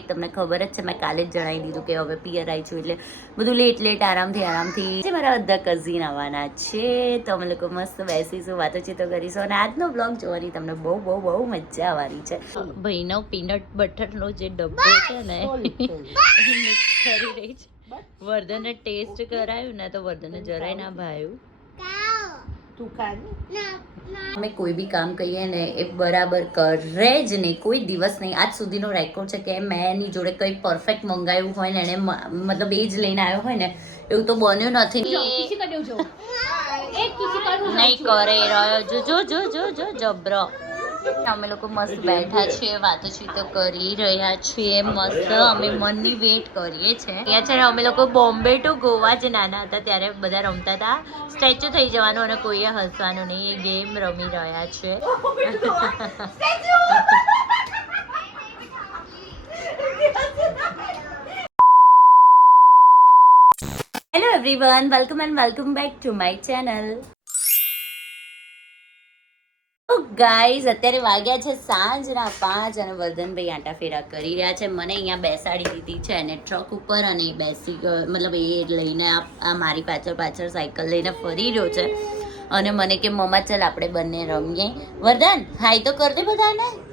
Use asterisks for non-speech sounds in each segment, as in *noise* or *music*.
તમને ખબર જ છે મેં કાલે જ જણાવી દીધું કે હવે પિયર આવી છું એટલે બધું લેટ લેટ આરામથી આરામથી. જે મારા બધા કઝિન આવવાના છે તો અમે લોકો મસ્ત બેસીશું વાતોચીતો કરીશું. અને આજનો બ્લોગ જોવાની તમને બહુ બહુ બહુ મજા આવવાની છે. ભાઈનો પીનટ બટરનો જે ડબ્બો છે ને મિક્સ કરી રહી છે. વર્ધને ટેસ્ટ કરાયું ને તો વર્ધને જરાય ના ભાવ્યું તું અમે કોઈ બી કામ કહીએ ને એ બરાબર કરે જ નહીં. કોઈ દિવસ નહીં. આજ સુધીનો રેકોર્ડ છે કે મેં એની જોડે કંઈ પરફેક્ટ મંગાવ્યું હોય ને એને મતલબ એ જ લઈને આવ્યો હોય ને એવું તો બન્યું નથી. નહીં કરે રહ્યો. જો જો જો જો જો જબરો. અમે લોકો મસ્ત બેઠા છીએ વાતોચીતો કરી રહ્યા છીએ મસ્ત. અમે મનની વેટ કરીએ છીએ. અત્યારે છે ને અમે લોકો બોમ્બે ટુ ગોવા જ નાના હતા ત્યારે બધા રમતા હતા. સ્ટેચ્યુ થઈ જવાનું અને કોઈએ હસવાનું નહીં એ ગેમ રમી રહ્યા છે. Hello everyone welcome and welcome back to my channel guys અત્યારે વાગ્યા છે સાંજના પાંચ અને વર્ધનભાઈ આંટા ફેરા કરી રહ્યા છે. મને અહીંયા બેસાડી દીધી છે અને ટ્રક ઉપર અને બેસી મતલબ એ લઈને આ મારી પાછળ પાછળ સાયકલ લઈને ફરી રહ્યો છે. અને મને કે, મમ્મા, ચાલ આપણે બંને રમીએ. વર્ધન, હાય તો કર દે બધાને.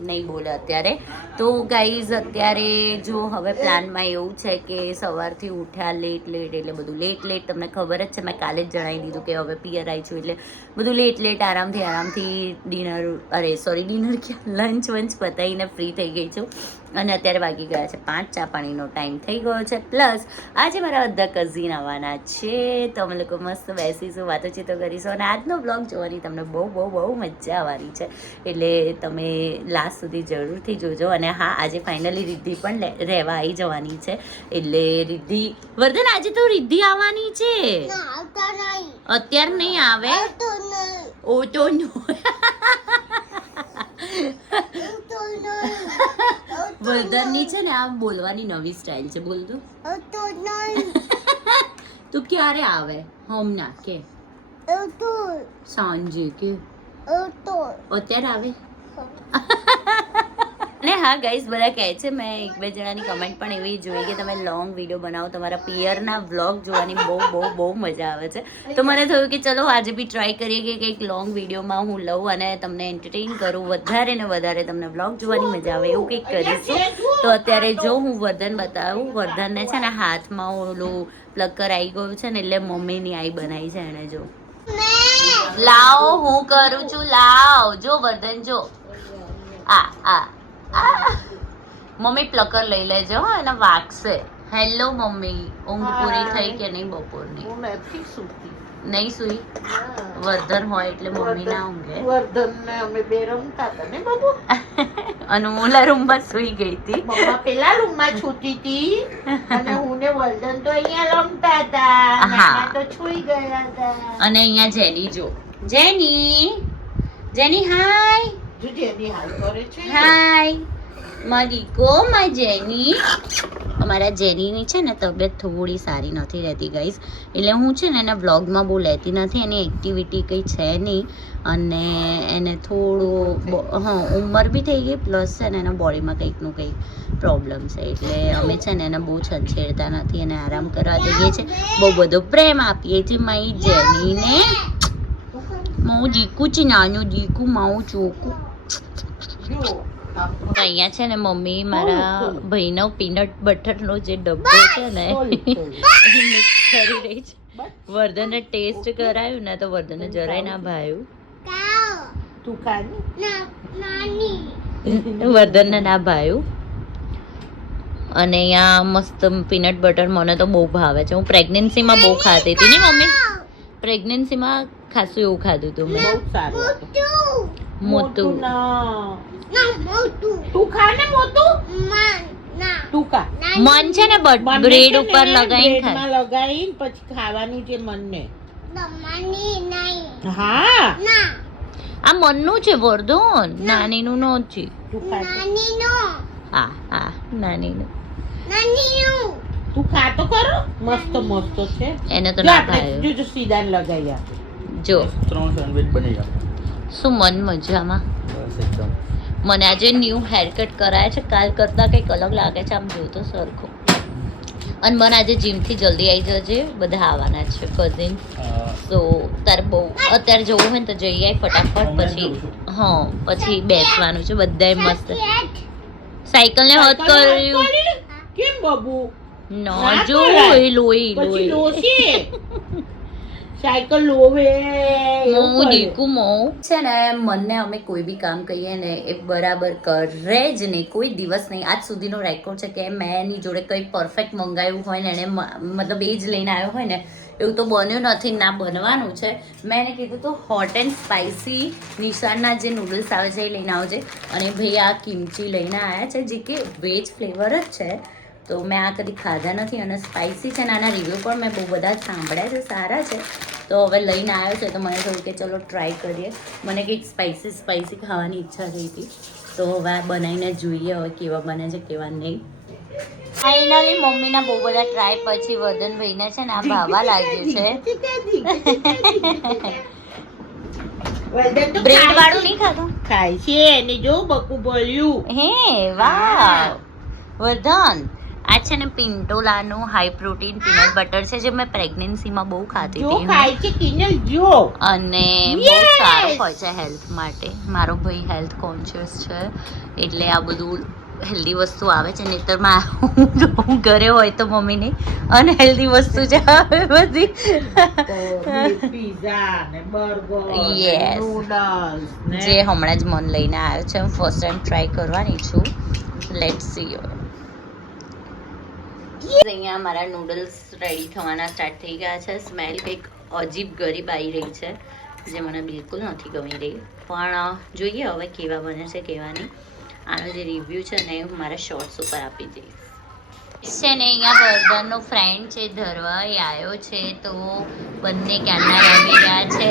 નહીં બોલે અત્યારે. તો ગાઈઝ અત્યારે જો હવે પ્લાનમાં એવું છે કે સવારથી ઉઠ્યા લેટ લેટ એટલે બધું લેટ લેટ તમને ખબર જ છે. મેં કાલે જ જણાવી દીધું કે હવે પિયર આવી છું એટલે બધું લેટ લેટ આરામથી આરામથી ડિનર અરે સોરી ડિનર ક્યાં? લંચ વંચ પતાવીને ફ્રી થઈ ગઈ છું. અને અત્યારે વાગી ગયા છે પાંચ. ચા પાણીનો ટાઈમ થઈ ગયો છે. પ્લસ આજે મારા બધા કઝિન આવવાના છે. તો અમે લોકો મસ્ત બેસીશું વાતોચીતો કરીશું અને આજનો બ્લોગ જોવાની તમને બહુ બહુ બહુ મજા આવવાની છે. એટલે તમે લાસ્ટ સુધી જરૂરથી જોજો. અને હા આજે ફાઇનલી રિદ્ધિ પણ રહેવા આવી જવાની છે. એટલે રિદ્ધિ વર્ધન આજે તો રિદ્ધિ આવવાની છે. અત્યારે નહીં આવે? ઓ તો *laughs* નો વર્ધનની છે ને આમ બોલવાની નવી સ્ટાઇલ છે બોલ તો. *laughs* તું ક્યારે આવે? હમણાં કે. સાંજે કે. અત્યારે આવે? *laughs* અને હા ગાઈઝ બધા કહે છે મેં એક બે જણાની કમેન્ટ પણ એવી જોઈ કે તમે લોંગ વીડિયો બનાવો તમારા પિયરના વ્લોગ જોવાની બહુ બહુ બહુ મજા આવે છે. તો મને થયું કે ચલો આજે બી ટ્રાય કરીએ કે કંઈક લોંગ વિડીયોમાં હું લઉં અને તમને એન્ટરટેઈન કરું વધારે ને વધારે તમને વ્લોગ જોવાની મજા આવે એવું કંઈક કરીશું. તો અત્યારે જો હું વર્ધન બતાવું વર્ધનને છે ને હાથમાં ઓલું પ્લકર આવી ગયું છે ને એટલે મમ્મીની આઈ બનાવી છે એને જો. લાવ હું કરું છું લાવ. જો વર્ધન જો. આ આ આ. મમ્મી પ્લકર લઈ લેજો હો એને વાગશે. Hello mummy. ઊંઘ પૂરી થઈ કે નહીં બપોરની? હું નથી સૂતી. નહીં સુઈ? વર્ધન હોય એટલે મમ્મી ના ઊંઘે. વર્ધન ને અમે બે રમતા હતા ને બાબુ? *laughs* અને હું ઓલા રૂમમાં સુઈ ગઈ હતી. મમ્મા પેલા રૂમમાં છૂટી હતી અને હું ને વર્ધન તો અહીંયા રમતા હતા. હા. તો છૂઈ ગયા હતા. અને અહીંયા જેની જો. જેની. જેની હાય. હાય. મારી ગો માય જેની અમારા જેનીની છે ને તબિયત થોડી સારી નથી રહેતી ગઈસ એટલે હું છે ને એના વ્લોગમાં બહુ લેતી નથી એની એક્ટિવિટી કંઈ છે નહીં. અને એને થોડું હા ઉંમર બી થઈ ગઈ પ્લસ છે ને એના બોડીમાં કંઈકનું કંઈક પ્રોબ્લેમ છે. એટલે અમે છે ને એને બહુ છંછેડતા નથી અને આરામ કરવા દઈએ છીએ. બહુ બધો પ્રેમ આપીએ છીએ મારી જેનીને. હું જીકું છે નાનું જીકું માઉ આપણું અહીંયા છે ને મમ્મી મારા ભાઈનો પીનટ બટરનો જે ડબ્બો છે ને. મિક્સ કરી રહી છે. વર્ધને ટેસ્ટ કરાયું ને તો વર્ધને જરાય ના ભાવ્યું તું ખાને? વર્ધનને ના ભાવ્યું અને અહીંયા મસ્ત પીનટ બટર મને તો બહુ ભાવે છે. હું પ્રેગ્નન્સીમાં બહુ ખાતી હતી ને મમ્મી? પ્રેગ્નન્સીમાં ખાસું એવું ખાધું હતું. મેં મોતું ના. તું ખા ને મોતું તું ખા. મન છે ને બ્રેડ ઉપર લગાઈને લગાવીને ખાય. લગાઈને પછી ખાવાનું છે મનને. હા? આ મનનું છે વર્ધન નાનીનું નો છે. ખા હા હા નાનીનું. તું ખા તો ખરો. મસ્ત મસ્ત છે. એને તો ના ખાય. જો જો સીધા લગાઈ આપે. જો. ત્રણ સેન્ડવિચ બની ગયા શું મન મજામાં મને આજે ન્યૂ હેરકટ કરાયા છે. કાલ કરતાં કંઈક અલગ લાગે છે. આમ જોયું તો સરખું. અને મને આજે જીમથી જલ્દી આવી જજે. બધા આવવાના છે કઝિન તો તારે બહુ અત્યારે જવું હોય ને તો જઈ આવી ફટાફટ. પછી હા પછી બેસવાનું છે. બધાય મસ્ત. સાયકલને હદ કર્યું. કેમ બાબુ? ન જો લોહી. લોહી. *laughs* સાયકલ લોવે મોં દીકું મોં. છે ને મનને અમે કોઈ બી કામ કહીએ ને એ બરાબર કરે જ નહીં. કોઈ દિવસ નહીં. આજ સુધીનો રેકોર્ડ છે કે મેં એની જોડે કંઈ પરફેક્ટ મંગાવ્યું હોય ને એને મતલબ એ જ લઈને આવ્યો હોય ને એવું તો બન્યું નથી. ના બનવાનું છે. મેં એને કીધું તો હોટ એન્ડ સ્પાઇસી નિશાનના જે નૂડલ્સ આવે છે એ લઈને આવજે. અને ભાઈ આ કિમચી લઈને આવ્યા છે જે કે વેજ ફ્લેવર જ છે. તો મેં આ કદી ખાધા નથી અને સ્પાઇસી છે ને આના રિવ્યૂ પણ મેં બહુ બધા સાંભળ્યા છે સારા છે. તો હવે લઈને આવ્યો છે તો મને થયું કે ચલો ટ્રાય કરીએ. મને કંઈક સ્પાઇસી સ્પાઇસી ખાવાની ઈચ્છા થઈ હતી. તો હવે આ બનાવીને જોઈએ હવે કેવા બને છે કેવા નહીં. ફાઇનલી મમ્મીના બહુ બધા ટ્રાય પછી વર્ધનભાઈને છે ને આ ભાવા લાગ્યું છે. બ્રેડ વાળું નહીં ખાતું ખાય છે એને જો બકુ બોલ્યું હે વાહ વર્ધન. આ છે ને પિન્ટોલાનું હાઈ પ્રોટીન પીનટ બટર છે જે મેં પ્રેગ્નન્સીમાં બહુ ખાતી હતી ખાય છે કિનલ જો. અને બહુ સારું હોય છે હેલ્થ માટે. મારો ભાઈ હેલ્થ કોન્શિયસ છે એટલે આ બધું હેલ્ધી વસ્તુ આવે છે નહીતરમાં હું ઘરે હોય તો મમ્મીની અનહેલ્ધી વસ્તુ જ આવે બધી. જે હમણાં જ મન લઈને આવ્યો છે હું ફર્સ્ટ ટાઈમ ટ્રાય કરવાની છું. લેટ સી અહીંયા મારા નૂડલ્સ રેડી થવાના સ્ટાર્ટ થઈ ગયા છે. સ્મેલ કંઈક અજીબ ગરીબ આવી રહી છે, જે મને બિલકુલ નથી ગમી રહી. પણ જોઈએ હવે કેવા બને છે કેવા નહીં આનો જે રિવ્યૂ છે ને, હું મારા શોર્ટ્સ ઉપર આપી દઈશ. છે ને, અહીંયા બર્ધનનો ફ્રેન્ડ છે ધરવા એ આવ્યો છે, તો બંને ક્યારના રમી રહ્યા છે?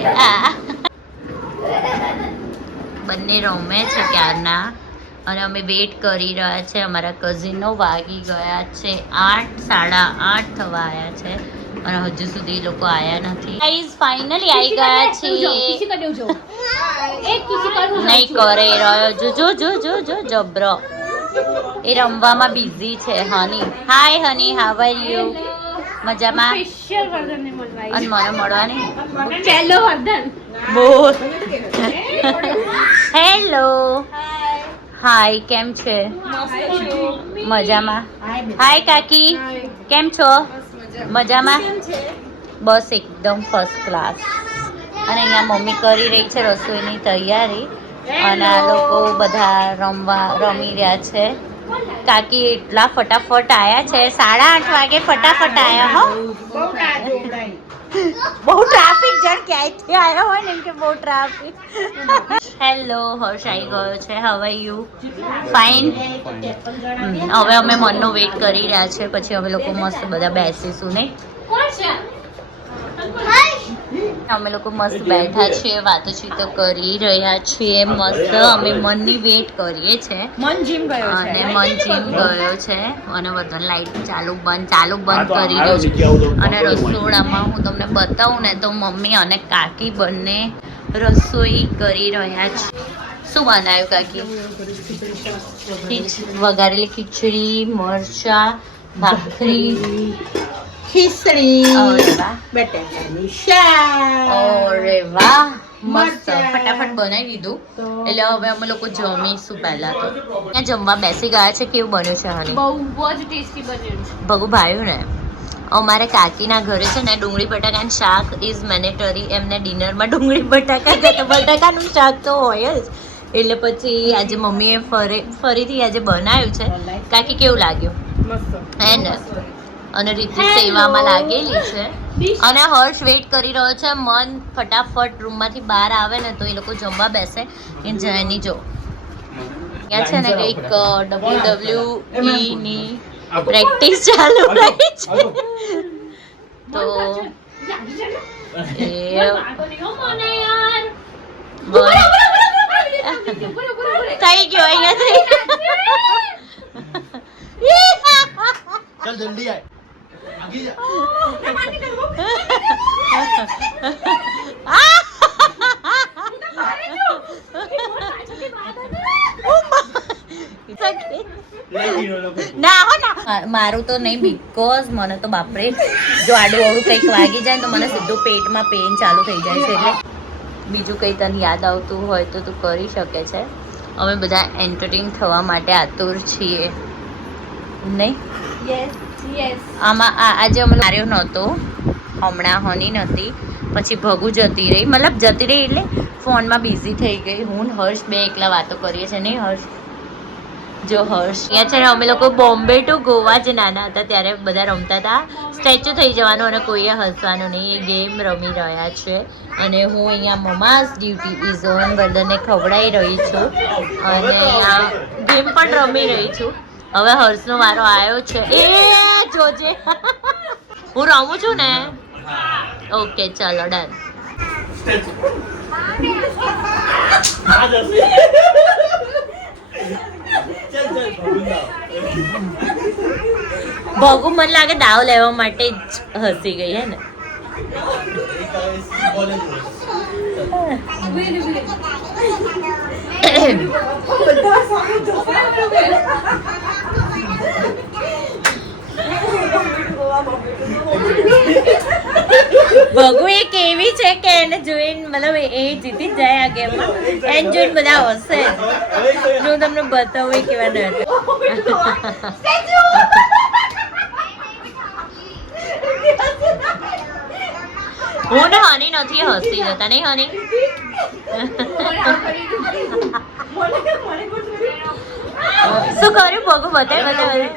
બંને રમે છે ક્યારના? અને અમે વેઇટ કરી રહ્યા છે. અમારા કઝિનો વાગી ગયા છે. આઠ સાડા આઠ થવા આવ્યા છે. અને હજુ સુધી એ લોકો આવ્યા નથી. ગાઈઝ ફાઇનલી આવી ગયા છે નહીં કરે રહ્યો. જો જો જો જો જો જબરો. એ રમવામાં બિઝી છે honey hi honey how are you મજામાં? અને મને મળવાની? હેલો *laughs* હાય કેમ છે? મજામાં? હાય કાકી. કેમ છો? મજામાં? બસ એકદમ ફર્સ્ટ ક્લાસ અને અહીંયા મમ્મી કરી રહી છે રસોઈની તૈયારી. અને આ લોકો બધા રમવા, રમી રહ્યા છે. કાકી એટલા ફટાફટ આયા છે? સાડા આઠ વાગે ફટાફટ આયા, હો? બહુ ટ્રાફિક જાણ ક્યાંયથી આવ્યો હોય ને એમ કે બહુ ટ્રાફિક હેલો હર્ષ આવી ગયો છે. હવે યુ ફાઇન હવે અમે મનનો વેઇટ કરી રહ્યા છે. પછી અમે લોકો મસ્ત બધા બેસીશું નહીં? અમે લોકો મસ્ત બેઠા છીએ વાતોચીતો કરી રહ્યા છીએ મસ્ત. અમે મનની વેટ કરીએ છીએ મન જીમ ગયો અને મન જીમ ગયો છે. અને બધા લાઈટ ચાલુ બંધ ચાલુ બંધ કરી રહ્યો છે. અને રસોડામાં હું તમને બતાવું ને તો મમ્મી અને કાકી બંને રસોઈ કરી રહ્યા છે. શું બનાવ્યું કાકી? વઘારેલી ખીચડી મરચા ભાખરી. ખીચડી વાહ. શાક. અરે વાહ. મસ્ત. ફટાફટ બનાવી દીધું એટલે હવે અમે લોકો જમીશું પહેલા તો. ત્યાં જમવા બેસી ગયા છે કેવું બન્યું છે હની બહુ જ ટેસ્ટી બન્યું છે. ભગુ ભાયું ને. અમારે કાકીના ઘરે છે ને ડુંગળી બટાકાનું શાક ઇઝ મેનેટરી એમને ડિનરમાં ડુંગળી બટાકા બટાકાનું શાક તો હોય જ. એટલે પછી આજે મમ્મીએ ફરી ફરીથી આજે બનાવ્યું છે. કાકી કેવું લાગ્યું? હે ને? અને રીતુ સેવામાં લાગેલી છે. અને હર્ષ વેઇટ કરી રહ્યો છે. મન ફટાફટ રૂમમાંથી બહાર આવે ને તો એ લોકો જમવા બેસે. એ જયની જો. ક્યાં છે ને કંઈક ડબલ્યુ ડબલ્યુ ની પ્રેક્ટિસ ચાલુ રહી છે. તો થઈ ગયો અહીંયા થઈ ચલ જલ્દી આય. મારું તો નહીં બિકોઝ મને તો બાપરે જો આડું અડું કંઈક વાગી જાય તો મને સીધું પેટમાં પેન ચાલુ થઈ જાય છે એટલે બીજું કંઈ તને યાદ આવતું હોય તો તું કરી શકે છે. અમે બધા એન્ટરટેન થવા માટે આતુર છીએ. નહીં? આમાં આજે અમે માર્યો નહોતો. હમણાં હની નહોતી પછી ભગુ જતી રહી. મતલબ જતી રહી એટલે ફોનમાં બિઝી થઈ ગઈ. હું હર્ષ બે એકલા વાતો કરીએ છીએ. નહીં હર્ષ? જો હર્ષ. અહીંયા છે ને અમે લોકો બોમ્બે ટુ ગોવા જ નાના હતા, ત્યારે બધા રમતા હતા. સ્ટેચ્યુ થઈ જવાનું અને કોઈએ હસવાનું નહીં, એ ગેમ રમી રહ્યા છે. અને હું અહીંયા મમાસ ડ્યુટી ઇઝ ઓન વર્ધનને ખવડાવી રહી છું. અને આ ગેમ પણ રમી રહી છું. હવે હર્ષનો વારો આવ્યો છે. એ જોજે. હું રમું છું ને? ઓકે, ચલો, ડન. ભગુ મને લાગે દાવ લેવા માટે જ હસી ગઈ હે ને. ભગુ *coughs* એક એવી છે કે એને જોઈને મતલબ એ જીતી જાય આ ગેમમાં એને જોઈને બધા હસે. હું તમને બતાવું એ કેવા ડર. હું ને હની નથી હસી જતા નહીં હની શું કર્યું ભગુ? બતાય બધા બતાય.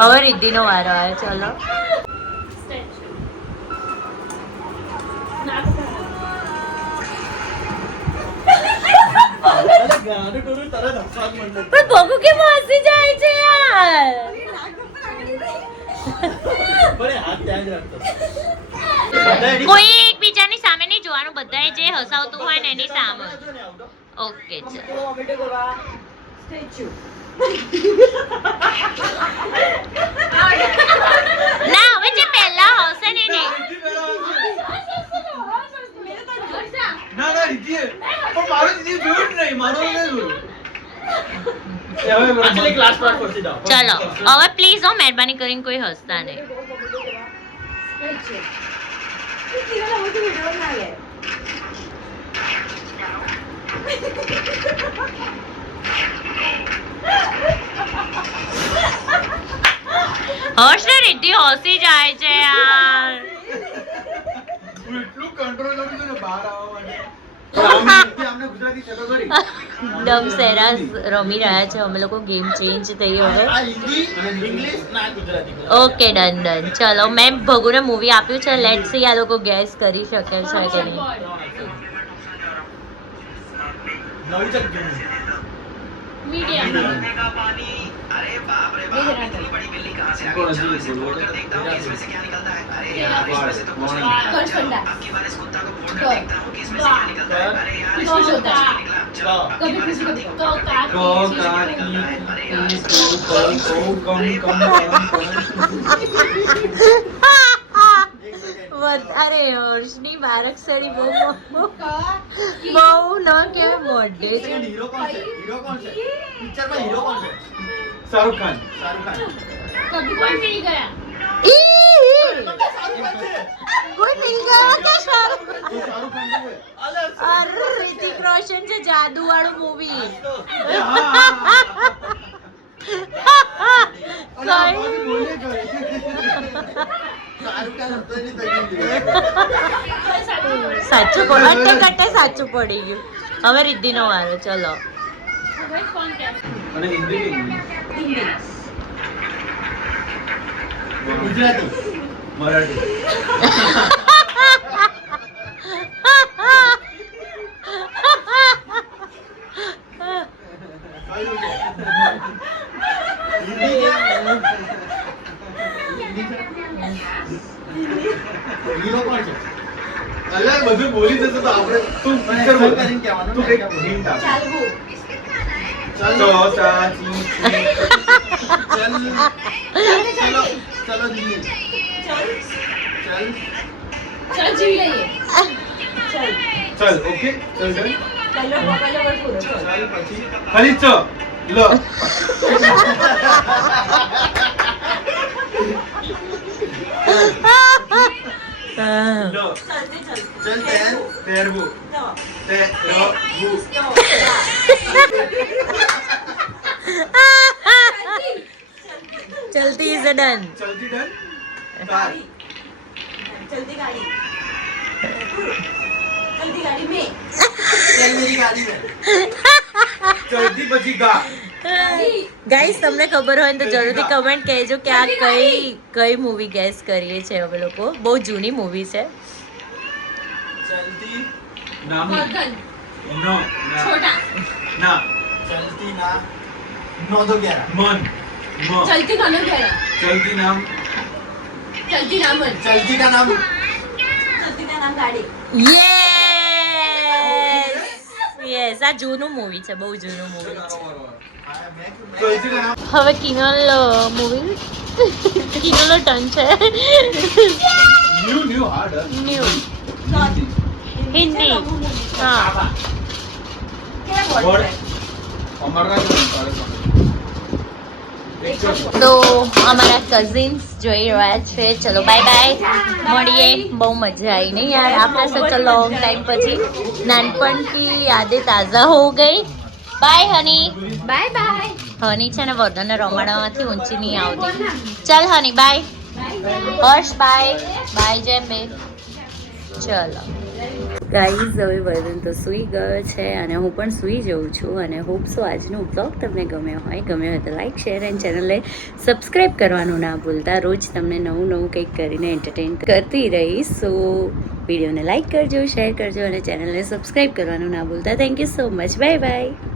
હવે રિદ્ધિનો વારો આવ્યો ચલો. કોઈ એકબીજાની સામે નહીં જોવાનું, બધાએ જે હસાવતું હોય ને એની સામે. ઓકે ચાલો ના હવે જે પહેલા હશે ને ને ના ના રીધિએ પણ મારું દીદી જોયું જ નહીં. મારું નહીં જોયું. ચલો હવે પ્લીઝ હો મહેરબાની કરીને કોઈ હસતા નહીં. હર્ષ ને રિદ્ધિ હસી જાય છે યાર. હું એટલું કંટ્રોલ કરું છું ને બહાર આવવા માટે. દમ સેરાસ રમી રહ્યા છે. અમે લોકો ગેમ ચેન્જ થઈ હવે આ હિન્દી અને ઇંગ્લિશ ના ગુજરાતી ઓકે ડન ડન ચલો મેં ભગુને મૂવી આપ્યું છે. લેટ સી આ લોકો ગેસ કરી શકે છે કે નહીં. નવી ચક ગયું. મીડિયમ કભી ખુશી કભી તો કા કો, કા, કી, કી, કો, કો, કો, કમ, કમ, કમ, કમ. અરે હર્ષની બારકસરી બહુ બહુ ન કહેવાય મોઢે એક second, હીરો કોણ છે હીરો કોણ છે પિક્ચરમાં હીરો કોણ છે શાહરુખ ખાન શાહરુખ ખાન કભી કોઈ મિલ ગયા શાહરુખ ખાન છે કોઈ મિલ ગયો કે? બહુ ન કે ખાન છે. અલે અરે હીરો કોણ છે? જાદુ વાળું મૂવી એ હા, હા, હા, હા. અલે આ કઈ બાજુ બોલે કરે. શાહરુખ ખાન હતો એની તકલીફ. સાચું પડ અટે કટે સાચું પડી ગયું. હવે રિદ્ધિનો વારો ચલો? ગુજરાતી. મરાઠી *laughs* હિન્દી કે? હીરો કોણ છે? અલ્યા, બધું બોલી જશે તો આપણે તું picture બોલ. તું કંઈક hint આપ. ચલો ચાચી ચલ ચલો ચલો દીદી ચલ ચલ જીવી લઈએ ચલ ઓકે. ચલ ચલ. પહેલો પહેલો પર ચલો. ચાલ પછી. ખાલી ચ લ. લ. તે રવું ચલતી ઇઝ ડન ચલતી ડન કાર જલ્દી ગાડી જલ્દી ગાડી મેં ચલ મેરી में ચલતી પછી ગા. ગાઈસ તમને ખબર હોય ને તો જરૂરથી કમેન્ટ કહેજો કે આ કઈ કઈ મૂવી ગેસ કરીએ છે અમે લોકો. બહુ જૂની મૂવી છે. ચલતી નામી નો છોટા ના ચલતી ના નો દો ગ્યારા મન ચલતી નો ગ્યારા ચલતી નામ ચલતી નામ ચલતી કા નામ ચલતી કા નામ ગાડી યે યસ આ જૂનું મૂવી છે બહુ જૂનું મૂવી છે. હવે કિનલ મૂવી કિનલનો ટર્ન છે. New new hard new Hindi. હા. તો અમારા કઝિન્સ જોઈ રહ્યા છે. ચલો બાય બાય મળીએ. બહુ મજા આવી નહીં યાર. આપણા સાથે લોંગ ટાઈમ પછી નાનપણથી યાદે તાજા હો ગઈ. Bye honey bye bye honey છે ને વર્ધનને રમાડવામાંથી ઊંચી નહીં આવતી. ચાલ honey bye Harsh bye bye જેમ બે ચલો. ગાઈઝ હવે વર્ધન તો સૂઈ ગયો છે અને હું પણ સૂઈ જઉં છું અને હોપ સો આજનો બ્લોગ તમને ગમ્યો હોય. ગમ્યો હોય તો લાઈક શેર એન્ડ ચેનલને સબસ્ક્રાઈબ કરવાનું ના ભૂલતા. રોજ તમને નવું નવું કંઈક કરીને એન્ટરટેન કરતી રહીશ. સો વિડીયોને લાઈક કરજો શેર કરજો અને ચેનલને સબસ્ક્રાઈબ કરવાનું ના ભૂલતા. Thank you so much bye bye